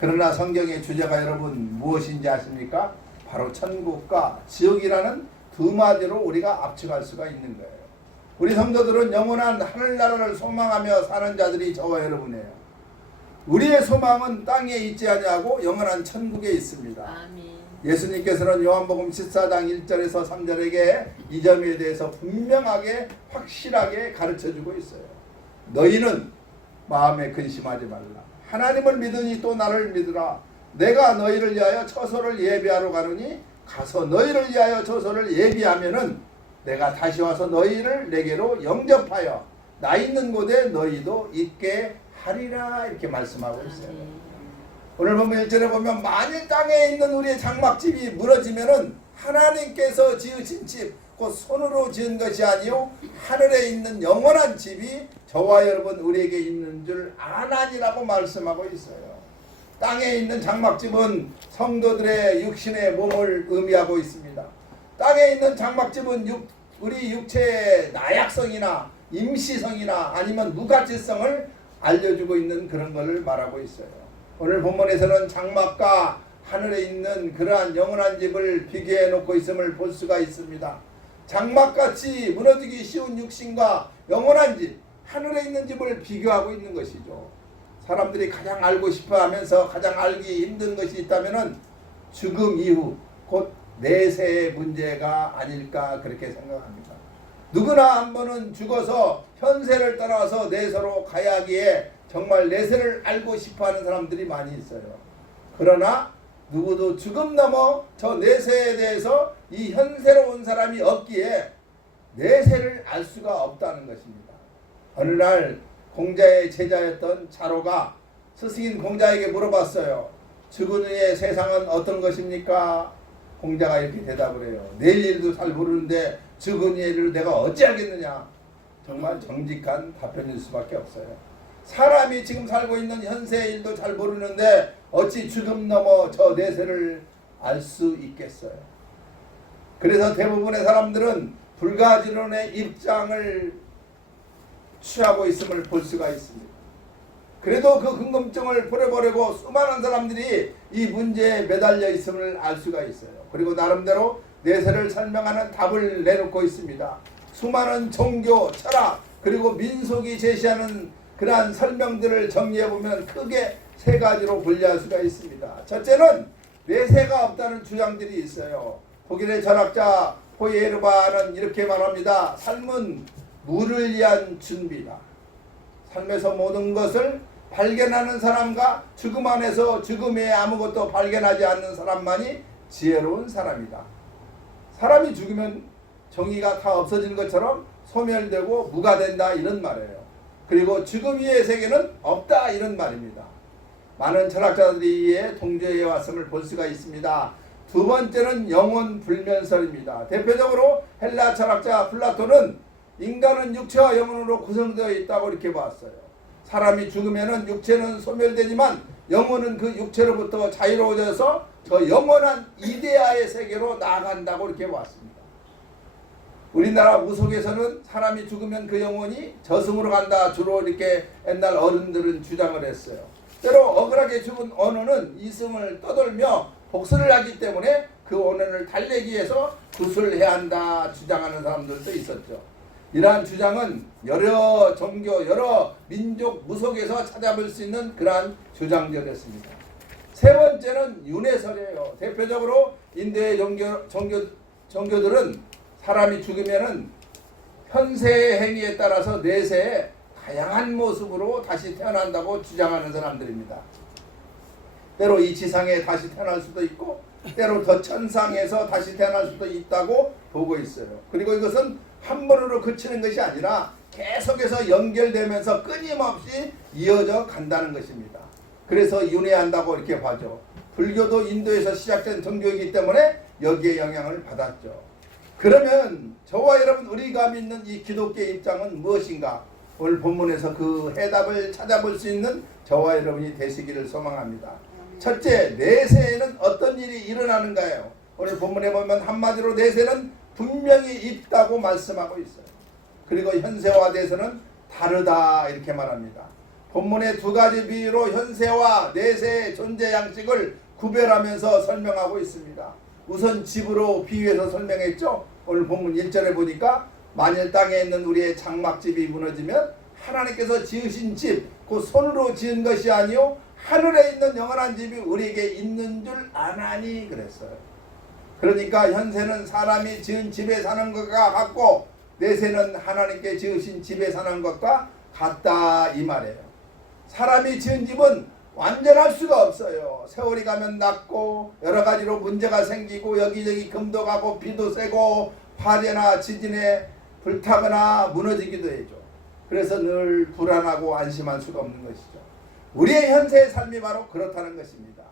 그러나 성경의 주제가 여러분 무엇인지 아십니까? 바로 천국과 지옥이라는 두 마디로 우리가 압축할 수가 있는 거예요. 우리 성도들은 영원한 하늘나라를 소망하며 사는 자들이 저와 여러분이에요. 우리의 소망은 땅에 있지 아니하고 영원한 천국에 있습니다. 아멘. 예수님께서는 요한복음 14장 1절에서 3절에게 이 점에 대해서 분명하게 확실하게 가르쳐주고 있어요. 너희는 마음에 근심하지 말라. 하나님을 믿으니 또 나를 믿으라. 내가 너희를 위하여 처소를 예비하러 가느니 가서 너희를 위하여 처소를 예비하면은 내가 다시 와서 너희를 내게로 영접하여 나 있는 곳에 너희도 있게 하리라. 이렇게 말씀하고 있어요. 오늘 보면 1절에 보면 만일 땅에 있는 우리의 장막집이 무너지면은 하나님께서 지으신 집, 곧 손으로 지은 것이 아니요 하늘에 있는 영원한 집이 저와 여러분 우리에게 있는 줄 아나니라고 말씀하고 있어요. 땅에 있는 장막집은 성도들의 육신의 몸을 의미하고 있습니다. 땅에 있는 장막집은 우리 육체의 나약성이나 임시성이나 아니면 무가치성을 알려주고 있는 그런 것을 말하고 있어요. 오늘 본문에서는 장막과 하늘에 있는 그러한 영원한 집을 비교해 놓고 있음을 볼 수가 있습니다. 장막같이 무너지기 쉬운 육신과 영원한 집, 하늘에 있는 집을 비교하고 있는 것이죠. 사람들이 가장 알고 싶어 하면서 가장 알기 힘든 것이 있다면 죽음 이후 곧 내세의 문제가 아닐까 그렇게 생각합니다. 누구나 한 번은 죽어서 현세를 따라서 내세로 가야 하기에 정말 내세를 알고 싶어하는 사람들이 많이 있어요. 그러나 누구도 죽음 넘어 저 내세에 대해서 이 현세로 온 사람이 없기에 내세를 알 수가 없다는 것입니다. 어느 날 공자의 제자였던 자로가 스승인 공자에게 물어봤어요. 죽은 후의 세상은 어떤 것입니까? 공자가 이렇게 대답을 해요. 내일 일도 잘 모르는데 죽은 후의 일을 내가 어찌 알겠느냐. 정말 정직한 답변일 수밖에 없어요. 사람이 지금 살고 있는 현세의 일도 잘 모르는데 어찌 죽음 넘어 저 내세를 알 수 있겠어요. 그래서 대부분의 사람들은 불가지론의 입장을 취하고 있음을 볼 수가 있습니다. 그래도 그 궁금증을 풀어버리고 수많은 사람들이 이 문제에 매달려 있음을 알 수가 있어요. 그리고 나름대로 내세를 설명하는 답을 내놓고 있습니다. 수많은 종교, 철학, 그리고 민속이 제시하는 그러한 설명들을 정리해보면 크게 세 가지로 분류할 수가 있습니다. 첫째는 내세가 없다는 주장들이 있어요. 독일의 철학자 호예르바는 이렇게 말합니다. 삶은 물을 위한 준비다. 삶에서 모든 것을 발견하는 사람과 죽음 안에서 죽음에 아무것도 발견하지 않는 사람만이 지혜로운 사람이다. 사람이 죽으면 정의가 다 없어지는 것처럼 소멸되고 무가 된다 이런 말이에요. 그리고 죽음 이의 세계는 없다 이런 말입니다. 많은 철학자들이 이에 동조해 왔음을 볼 수가 있습니다. 두 번째는 영혼 불면설입니다. 대표적으로 헬라 철학자 플라톤은 인간은 육체와 영혼으로 구성되어 있다고 이렇게 봤어요. 사람이 죽으면 육체는 소멸되지만 영혼은 그 육체로부터 자유로워져서 저 영원한 이데아의 세계로 나아간다고 이렇게 봤습니다. 우리나라 무속에서는 사람이 죽으면 그 영혼이 저승으로 간다 주로 이렇게 옛날 어른들은 주장을 했어요. 때로 억울하게 죽은 언어는 이승을 떠돌며 복수를 하기 때문에 그 언어를 달래기 위해서 구술해야 한다 주장하는 사람들도 있었죠. 이러한 주장은 여러 종교, 여러 민족 무속에서 찾아볼 수 있는 그러한 주장들이었습니다. 세 번째는 윤회설이에요. 대표적으로 인도의 종교들은 사람이 죽으면은 현세의 행위에 따라서 내세에 다양한 모습으로 다시 태어난다고 주장하는 사람들입니다. 때로 이 지상에 다시 태어날 수도 있고 때로 더 천상에서 다시 태어날 수도 있다고 보고 있어요. 그리고 이것은 한 번으로 그치는 것이 아니라 계속해서 연결되면서 끊임없이 이어져 간다는 것입니다. 그래서 윤회한다고 이렇게 봐죠. 불교도 인도에서 시작된 종교이기 때문에 여기에 영향을 받았죠. 그러면 저와 여러분 우리가 믿는 이 기독교의 입장은 무엇인가? 오늘 본문에서 그 해답을 찾아볼 수 있는 저와 여러분이 되시기를 소망합니다. 첫째, 내세에는 어떤 일이 일어나는가요? 오늘 본문에 보면 한마디로 내세는 분명히 있다고 말씀하고 있어요. 그리고 현세와 내세는 다르다 이렇게 말합니다. 본문의 두 가지 비유로 현세와 내세의 존재 양식을 구별하면서 설명하고 있습니다. 우선 집으로 비유해서 설명했죠. 오늘 본문 1절에 보니까 만일 땅에 있는 우리의 장막집이 무너지면 하나님께서 지으신 집, 그 손으로 지은 것이 아니요 하늘에 있는 영원한 집이 우리에게 있는 줄 아나니 그랬어요. 그러니까 현세는 사람이 지은 집에 사는 것과 같고 내세는 하나님께 지으신 집에 사는 것과 같다 이 말이에요. 사람이 지은 집은 완전할 수가 없어요. 세월이 가면 낡고 여러 가지로 문제가 생기고 여기저기 금도 가고 비도 세고 화재나 지진에 불타거나 무너지기도 해죠. 그래서 늘 불안하고 안심할 수가 없는 것이죠. 우리의 현세의 삶이 바로 그렇다는 것입니다.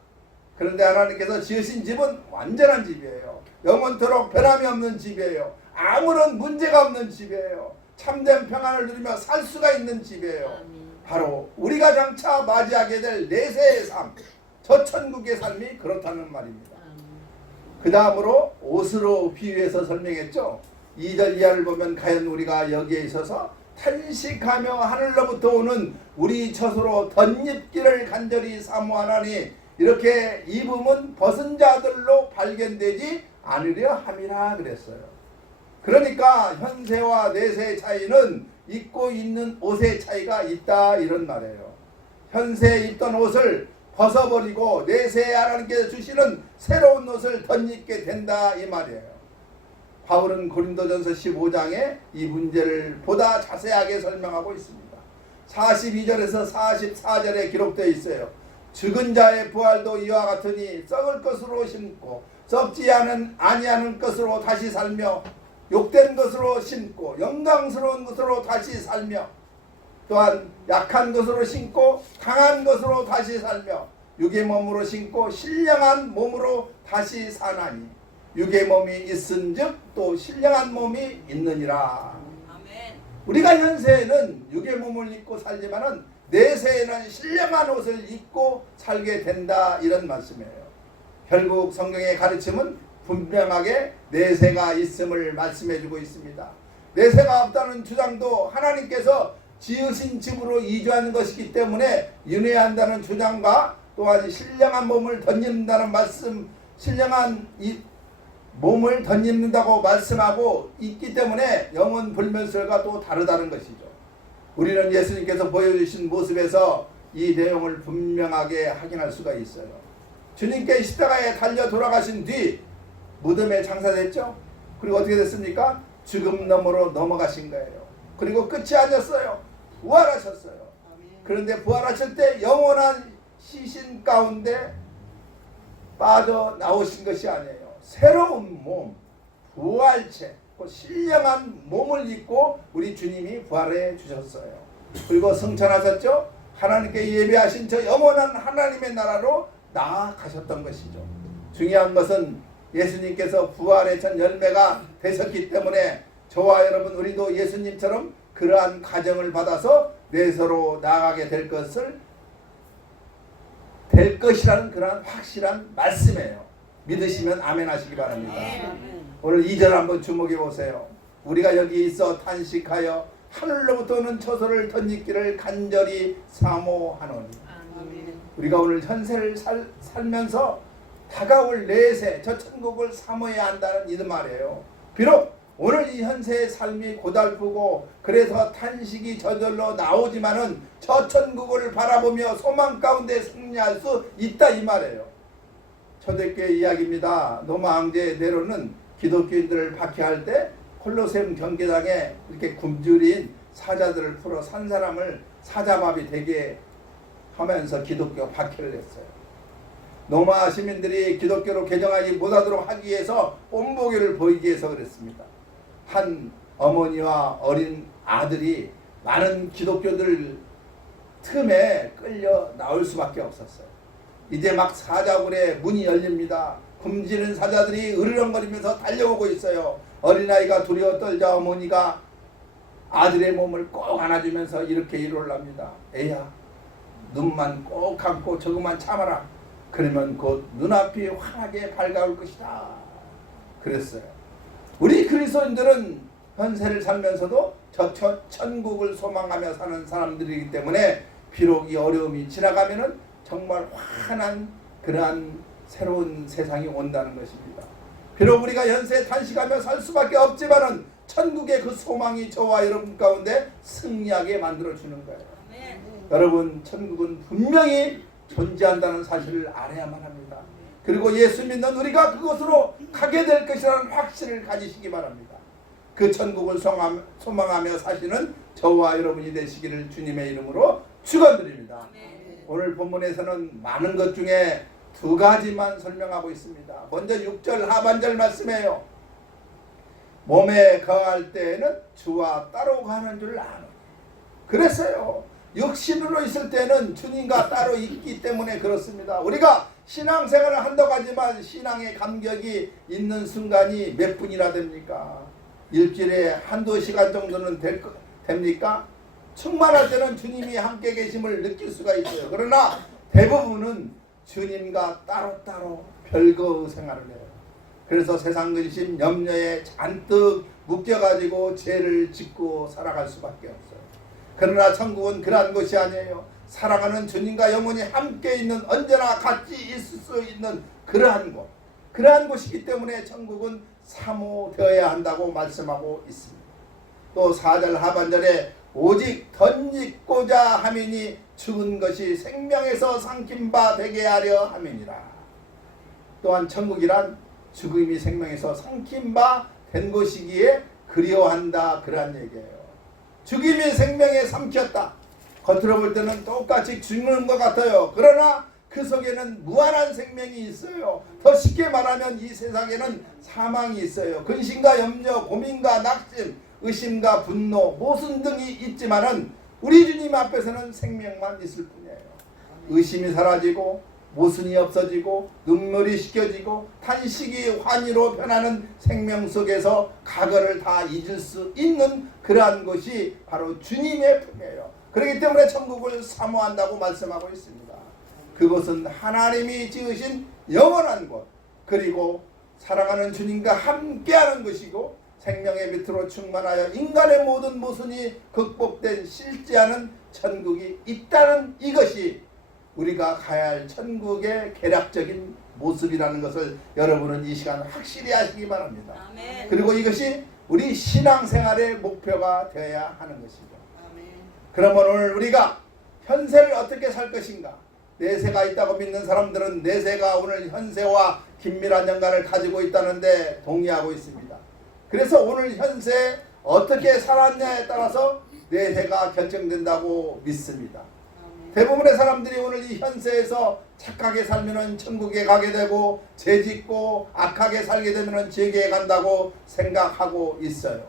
그런데 하나님께서 지으신 집은 완전한 집이에요. 영원토록 변함이 없는 집이에요. 아무런 문제가 없는 집이에요. 참된 평안을 누리며 살 수가 있는 집이에요. 바로 우리가 장차 맞이하게 될 내세의 삶, 저 천국의 삶이 그렇다는 말입니다. 그 다음으로 옷으로 비유해서 설명했죠. 2절 이하를 보면 과연 우리가 여기에 있어서 탄식하며 하늘로부터 오는 우리 처소로 덧입기를 간절히 사모하나니 이렇게 입음은 벗은 자들로 발견되지 않으려 함이라 그랬어요. 그러니까 현세와 내세의 차이는 입고 있는 옷의 차이가 있다 이런 말이에요. 현세에 입던 옷을 벗어버리고 내세에 하나님께서 주시는 새로운 옷을 덧입게 된다 이 말이에요. 바울은 고린도전서 15장에 이 문제를 보다 자세하게 설명하고 있습니다. 42절에서 44절에 기록되어 있어요. 죽은 자의 부활도 이와 같으니 썩을 것으로 신고 썩지 아니하는 것으로 다시 살며 욕된 것으로 신고 영광스러운 것으로 다시 살며 또한 약한 것으로 신고 강한 것으로 다시 살며 육의 몸으로 신고 신령한 몸으로 다시 사나니 육의 몸이 있은즉 또 신령한 몸이 있느니라. 아멘. 우리가 현세에는 육의 몸을 입고 살지만은 내세에는 신령한 옷을 입고 살게 된다 이런 말씀이에요. 결국 성경의 가르침은 분명하게 내세가 있음을 말씀해주고 있습니다. 내세가 없다는 주장도 하나님께서 지으신 집으로 이주하는 것이기 때문에 윤회한다는 주장과 또한 신령한 몸을 덧입는다는 말씀, 신령한 이 몸을 덧입는다고 말씀하고 있기 때문에 영혼 불면설과 또 다르다는 것이죠. 우리는 예수님께서 보여주신 모습에서 이 내용을 분명하게 확인할 수가 있어요. 주님께 십자가에 달려 돌아가신 뒤 무덤에 장사됐죠. 그리고 어떻게 됐습니까? 죽음 너머로 넘어가신 거예요. 그리고 끝이 아니었어요. 부활하셨어요. 그런데 부활하실 때 영원한 시신 가운데 빠져나오신 것이 아니에요. 새로운 몸, 부활체, 신령한 몸을 입고 우리 주님이 부활해 주셨어요. 그리고 승천하셨죠. 하나님께 예배하신 저 영원한 하나님의 나라로 나아가셨던 것이죠. 중요한 것은 예수님께서 부활의 전 열매가 되셨기 때문에 저와 여러분 우리도 예수님처럼 그러한 가정을 받아서 내세로 나아가게 될 것이라는 그러한 확실한 말씀이에요. 믿으시면 아멘 하시기 바랍니다. 오늘 2절 한번 주목해 보세요. 우리가 여기 있어 탄식하여 하늘로부터 오는 처소를 덧입기를 간절히 사모하노니. 우리가 오늘 현세를 살면서 다가올 내세 저 천국을 사모해야 한다는 이 말이에요. 비록 오늘 이 현세의 삶이 고달프고 그래서 탄식이 저절로 나오지만은 저 천국을 바라보며 소망 가운데 승리할 수 있다 이 말이에요. 초대교회 이야기입니다. 로마 황제 네로는 기독교인들을 박해할 때 콜로세움 경기장에 이렇게 굶주린 사자들을 풀어 산 사람을 사자밥이 되게 하면서 기독교 박해를 했어요. 로마 시민들이 기독교로 개정하지 못하도록 하기 위해서 뽐보기를 보이기 위해서 그랬습니다. 한 어머니와 어린 아들이 많은 기독교들 틈에 끌려 나올 수밖에 없었어요. 이제 막 사자굴에 문이 열립니다. 굶주린 사자들이 으르렁거리면서 달려오고 있어요. 어린아이가 두려워 떨자 어머니가 아들의 몸을 꼭 안아주면서 이렇게 일을 합니다. 애야, 눈만 꼭 감고 조금만 참아라. 그러면 곧 눈앞이 환하게 밝아올 것이다. 그랬어요. 우리 그리스도인들은 현세를 살면서도 저 천국을 소망하며 사는 사람들이기 때문에 비록 이 어려움이 지나가면은 정말 환한 그러한 새로운 세상이 온다는 것입니다. 비록 우리가 현세에 탄식하며 살 수밖에 없지만은 천국의 그 소망이 저와 여러분 가운데 승리하게 만들어주는 거예요. 여러분, 천국은 분명히 존재한다는 사실을 알아야만 합니다. 그리고 예수 믿는 우리가 그곳으로 가게 될 것이라는 확신을 가지시기 바랍니다. 그 천국을 소망하며 사시는 저와 여러분이 되시기를 주님의 이름으로 축원드립니다. 오늘 본문에서는 많은 것 중에 두 가지만 설명하고 있습니다. 먼저 6절 하반절 말씀이에요. 몸에 거할 때에는 주와 따로 가는 줄 아노니. 그랬어요. 육신으로 있을 때는 주님과 따로 있기 때문에 그렇습니다. 우리가 신앙생활을 한다고 하지만 신앙의 감격이 있는 순간이 몇 분이나 됩니까? 일주일에 한두 시간 정도는 됩니까? 충만할 때는 주님이 함께 계심을 느낄 수가 있어요. 그러나 대부분은 주님과 따로따로 별거 생활을 해요. 그래서 세상 근심 염려에 잔뜩 묶여가지고 죄를 짓고 살아갈 수밖에 없어요. 그러나 천국은 그러한 것이 아니에요. 사랑하는 주님과 영원히 함께 있는, 언제나 같이 있을 수 있는 그러한 곳, 그러한 곳이기 때문에 천국은 사모되어야 한다고 말씀하고 있습니다. 또 4절 하반절에 오직 덧입고자 함이니 죽은 것이 생명에서 삼킨 바 되게 하려 함이니라. 또한 천국이란 죽음이 생명에서 삼킨 바 된 것이기에 그리워한다, 그러한 얘기예요. 죽임이 생명에 삼켰다. 겉으로 볼 때는 똑같이 죽는 것 같아요. 그러나 그 속에는 무한한 생명이 있어요. 더 쉽게 말하면 이 세상에는 사망이 있어요. 근심과 염려, 고민과 낙심, 의심과 분노, 모순 등이 있지만은 우리 주님 앞에서는 생명만 있을 뿐이에요. 의심이 사라지고 모순이 없어지고 눈물이 씻겨지고 탄식이 환희로 변하는 생명 속에서 과거를 다 잊을 수 있는 그러한 것이 바로 주님의 품이에요. 그렇기 때문에 천국을 사모한다고 말씀하고 있습니다. 그것은 하나님이 지으신 영원한 곳, 그리고 사랑하는 주님과 함께하는 것이고 생명의 밑으로 충만하여 인간의 모든 모순이 극복된 실제하는 천국이 있다는 이것이 우리가 가야 할 천국의 개략적인 모습이라는 것을 여러분은 이 시간 확실히 아시기 바랍니다. 아멘. 그리고 이것이 우리 신앙생활의 목표가 되어야 하는 것이죠. 아멘. 그러면 오늘 우리가 현세를 어떻게 살 것인가? 내세가 있다고 믿는 사람들은 내세가 오늘 현세와 긴밀한 연관을 가지고 있다는데 동의하고 있습니다. 그래서 오늘 현세 어떻게 살았냐에 따라서 내세가 결정된다고 믿습니다. 대부분의 사람들이 오늘 이 현세에서 착하게 살면 천국에 가게 되고 죄짓고 악하게 살게 되면 지옥에 간다고 생각하고 있어요.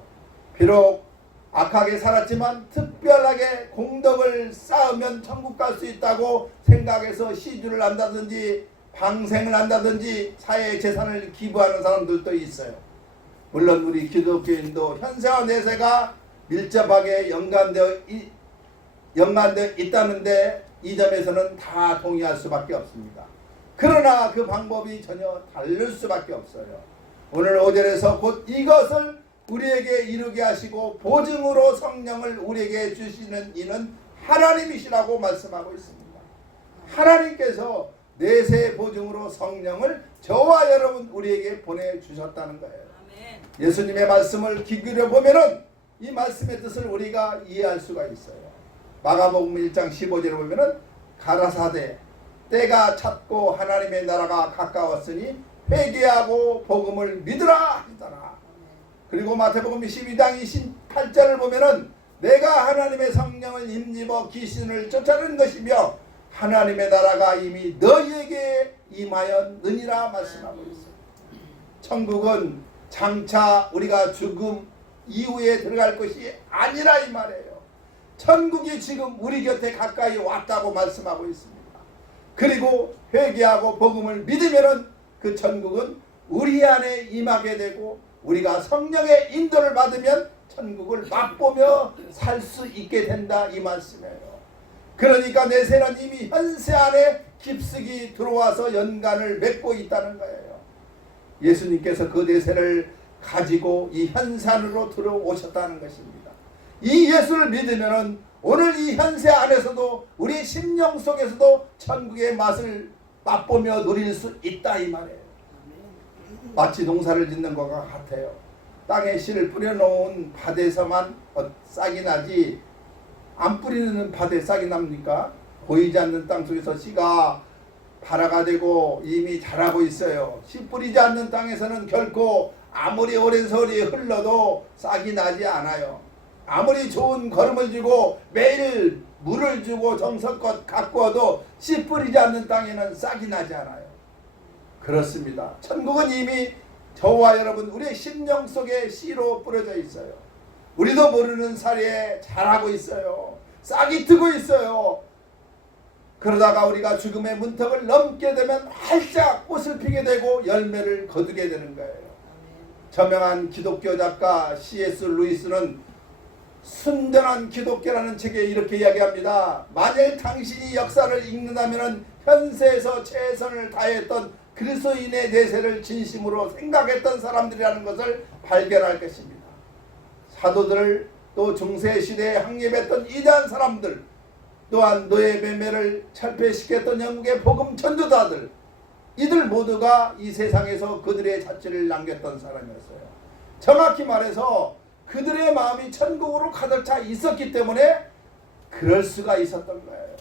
비록 악하게 살았지만 특별하게 공덕을 쌓으면 천국 갈 수 있다고 생각해서 시주를 한다든지 방생을 한다든지 사회 재산을 기부하는 사람들도 있어요. 물론 우리 기독교인도 현세와 내세가 밀접하게 연관되어 있다는데 이 점에서는 다 동의할 수밖에 없습니다. 그러나 그 방법이 전혀 다를 수밖에 없어요. 오늘 5절에서 곧 이것을 우리에게 이루게 하시고 보증으로 성령을 우리에게 주시는 이는 하나님이시라고 말씀하고 있습니다. 하나님께서 내세 보증으로 성령을 저와 여러분 우리에게 보내주셨다는 거예요. 예수님의 말씀을 기울여 보면은 이 말씀의 뜻을 우리가 이해할 수가 있어요. 마가복음 1장 15절에 보면은 가라사대 때가 찼고 하나님의 나라가 가까웠으니 회개하고 복음을 믿으라 하시더라. 그리고 마태복음 12장 28절을 보면은 내가 하나님의 성령을 힘입어 귀신을 쫓아내는 것이며 하나님의 나라가 이미 너희에게 임하였느니라 말씀하고 있어요. 천국은 장차 우리가 죽음 이후에 들어갈 것이 아니라 이 말이에요. 천국이 지금 우리 곁에 가까이 왔다고 말씀하고 있습니다. 그리고 회개하고 복음을 믿으면 그 천국은 우리 안에 임하게 되고 우리가 성령의 인도를 받으면 천국을 맛보며 살 수 있게 된다 이 말씀이에요. 그러니까 내세는 이미 현세 안에 깊숙이 들어와서 연관을 맺고 있다는 거예요. 예수님께서 그 내세를 가지고 이 현산으로 들어오셨다는 것입니다. 이 예수를 믿으면 오늘 이 현세 안에서도 우리 심령 속에서도 천국의 맛을 맛보며 누릴 수 있다 이 말이에요. 마치 농사를 짓는 것과 같아요. 땅에 씨를 뿌려놓은 밭에서만 싹이 나지 안 뿌리는 밭에 싹이 납니까? 보이지 않는 땅 속에서 씨가 발화가 되고 이미 자라고 있어요. 씨 뿌리지 않는 땅에서는 결코 아무리 오랜 세월이 흘러도 싹이 나지 않아요. 아무리 좋은 거름을 주고 매일 물을 주고 정성껏 가꾸어도 씨 뿌리지 않는 땅에는 싹이 나지 않아요. 그렇습니다. 천국은 이미 저와 여러분 우리의 심령 속에 씨로 뿌려져 있어요. 우리도 모르는 사이에 자라고 있어요. 싹이 트고 있어요. 그러다가 우리가 죽음의 문턱을 넘게 되면 활짝 꽃을 피게 되고 열매를 거두게 되는 거예요. 저명한 기독교 작가 C.S. 루이스는 순전한 기독교라는 책에 이렇게 이야기합니다. 만일 당신이 역사를 읽는다면 현세에서 최선을 다했던 그리스도인의 내세를 진심으로 생각했던 사람들이라는 것을 발견할 것입니다. 사도들, 또 중세시대에 확립했던 위대한 사람들, 또한 노예 매매를 철폐시켰던 영국의 복음 전도자들, 이들 모두가 이 세상에서 그들의 자취를 남겼던 사람이었어요. 정확히 말해서 그들의 마음이 천국으로 가득 차 있었기 때문에 그럴 수가 있었던 거예요.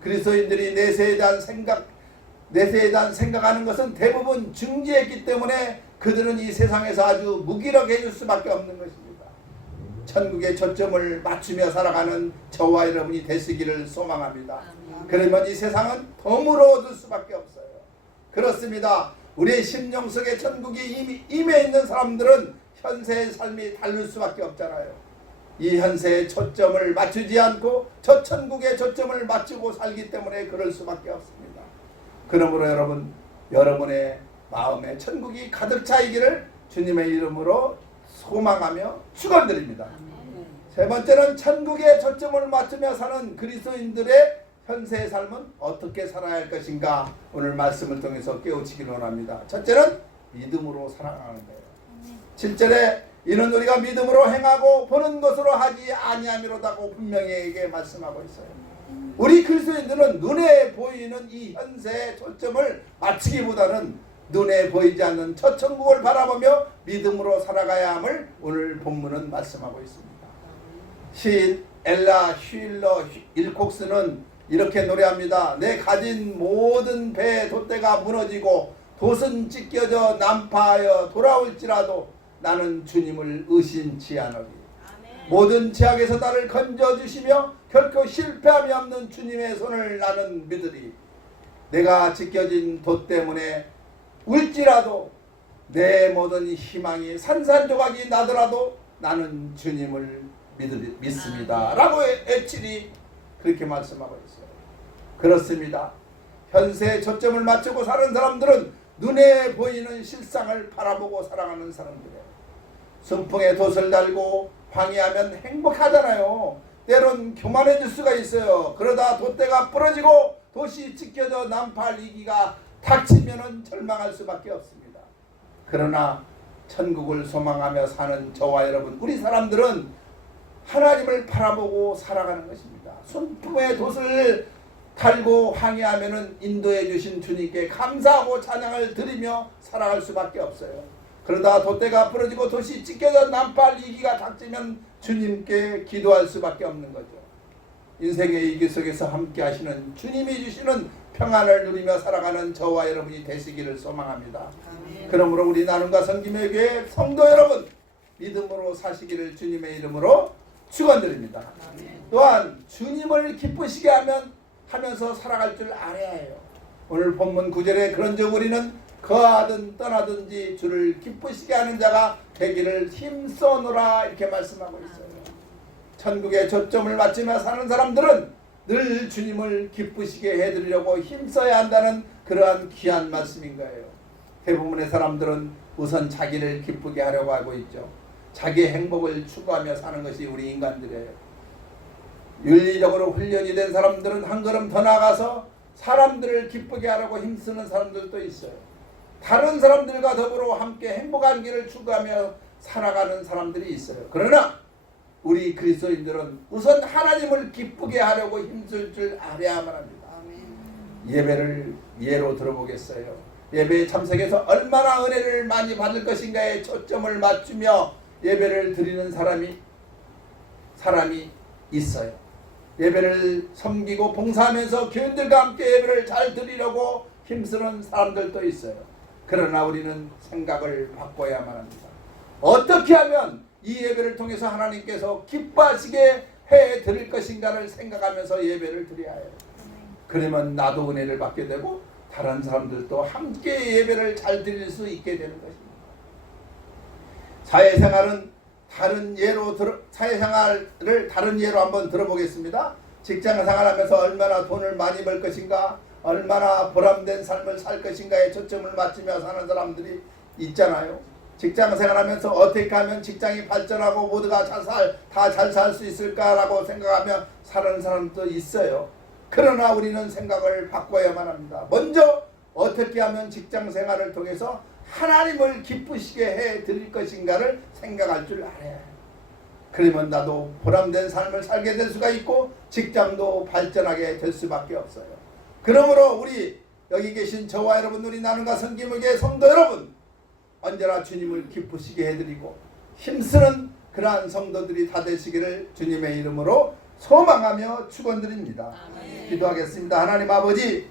그리스도인들이 내세에 대한 생각하는 것은 대부분 중지했기 때문에 그들은 이 세상에서 아주 무기력해질 수밖에 없는 것입니다. 천국의 초점을 맞추며 살아가는 저와 여러분이 되시기를 소망합니다. 그러면 이 세상은 덤으로 얻을 수밖에 없어요. 그렇습니다. 우리의 심령 속에 천국이 이미 임해 있는 사람들은 현세의 삶이 다를 수밖에 없잖아요. 이 현세의 초점을 맞추지 않고 저 천국의 초점을 맞추고 살기 때문에 그럴 수밖에 없습니다. 그러므로 여러분, 여러분의 마음에 천국이 가득 차이기를 주님의 이름으로 소망하며 축원드립니다. 세 번째는 천국의 초점을 맞추며 사는 그리스도인들의 현세의 삶은 어떻게 살아야 할 것인가 오늘 말씀을 통해서 깨우치기를 원합니다. 첫째는 믿음으로 살아가는 거예요. 7절에 이는 우리가 믿음으로 행하고 보는 것으로 하지 아니함이로다고 분명히 말씀하고 있어요. 우리 그리스도인들은 눈에 보이는 이 현세의 초점을 맞추기보다는 눈에 보이지 않는 첫 천국을 바라보며 믿음으로 살아가야 함을 오늘 본문은 말씀하고 있습니다. 시인 엘라 쉴러 일콕스는 이렇게 노래합니다. 내 가진 모든 배의 돛대가 무너지고 돛은 찢겨져 난파하여 돌아올지라도 나는 주님을 의심치 않으리. 모든 죄악에서 나를 건져주시며 결코 실패함이 없는 주님의 손을 나는 믿으리. 내가 찢겨진 돛 때문에 울지라도 내 모든 희망이 산산조각이 나더라도 나는 주님을 믿습니다. 라고 애칠이 그렇게 말씀하고 있어요. 그렇습니다. 현세에 초점을 맞추고 사는 사람들은 눈에 보이는 실상을 바라보고 살아가는 사람들이에요. 순풍에 돛을 달고 방해하면 행복하잖아요. 때론 교만해질 수가 있어요. 그러다 돛대가 부러지고 돛이 찢겨져 난파할 위기가 닥치면 절망할 수밖에 없습니다. 그러나 천국을 소망하며 사는 저와 여러분, 우리 사람들은 하나님을 바라보고 살아가는 것입니다. 순풍에 돛을 달고 항해하면 인도해 주신 주님께 감사하고 찬양을 드리며 살아갈 수밖에 없어요. 그러다 돛대가 부러지고 돛이 찢겨져 난파할 위기가 닥치면 주님께 기도할 수밖에 없는 거죠. 인생의 위기 속에서 함께 하시는 주님이 주시는 평안을 누리며 살아가는 저와 여러분이 되시기를 소망합니다. 그러므로 우리 나눔과 섬김의 교회 성도 여러분, 믿음으로 사시기를 주님의 이름으로 축원드립니다. 또한 주님을 기쁘시게 하면서 살아갈 줄 알아야 해요. 오늘 본문 9절에 그런즉 우리는 거하든 떠나든지 주를 기쁘시게 하는 자가 되기를 힘써노라 이렇게 말씀하고 있어요. 천국의 초점을 맞추며 사는 사람들은 늘 주님을 기쁘시게 해드리려고 힘써야 한다는 그러한 귀한 말씀인 거예요. 대부분의 사람들은 우선 자기를 기쁘게 하려고 하고 있죠. 자기의 행복을 추구하며 사는 것이 우리 인간들이에요. 윤리적으로 훈련이 된 사람들은 한 걸음 더 나아가서 사람들을 기쁘게 하려고 힘쓰는 사람들도 있어요. 다른 사람들과 더불어 함께 행복한 길을 추구하며 살아가는 사람들이 있어요. 그러나 우리 그리스도인들은 우선 하나님을 기쁘게 하려고 힘쓸 줄 알아야만 합니다. 예배를 예로 들어보겠어요. 예배에 참석해서 얼마나 은혜를 많이 받을 것인가에 초점을 맞추며 예배를 드리는 사람이 있어요. 예배를 섬기고 봉사하면서 교인들과 함께 예배를 잘 드리려고 힘쓰는 사람들도 있어요. 그러나 우리는 생각을 바꿔야만 합니다. 어떻게 하면 이 예배를 통해서 하나님께서 기뻐하시게 해 드릴 것인가를 생각하면서 예배를 드려야 해요. 그러면 나도 은혜를 받게 되고 다른 사람들도 함께 예배를 잘 드릴 수 있게 되는 것입니다. 사회생활을 다른 예로 한번 들어보겠습니다. 직장생활하면서 얼마나 돈을 많이 벌 것인가, 얼마나 보람된 삶을 살 것인가에 초점을 맞추며 사는 사람들이 있잖아요. 직장생활하면서 어떻게 하면 직장이 발전하고 모두가 다 잘 살 수 있을까라고 생각하며 사는 사람도 있어요. 그러나 우리는 생각을 바꿔야만 합니다. 먼저 어떻게 하면 직장생활을 통해서 하나님을 기쁘시게 해 드릴 것인가를 생각할 줄 알아야 해요. 그러면 나도 보람된 삶을 살게 될 수가 있고 직장도 발전하게 될 수밖에 없어요. 그러므로 우리 여기 계신 저와 여러분, 우리 나눔과 섬김의 성도 여러분, 언제나 주님을 기쁘시게 해드리고 힘쓰는 그러한 성도들이 다 되시기를 주님의 이름으로 소망하며 축원드립니다. 기도하겠습니다. 하나님 아버지,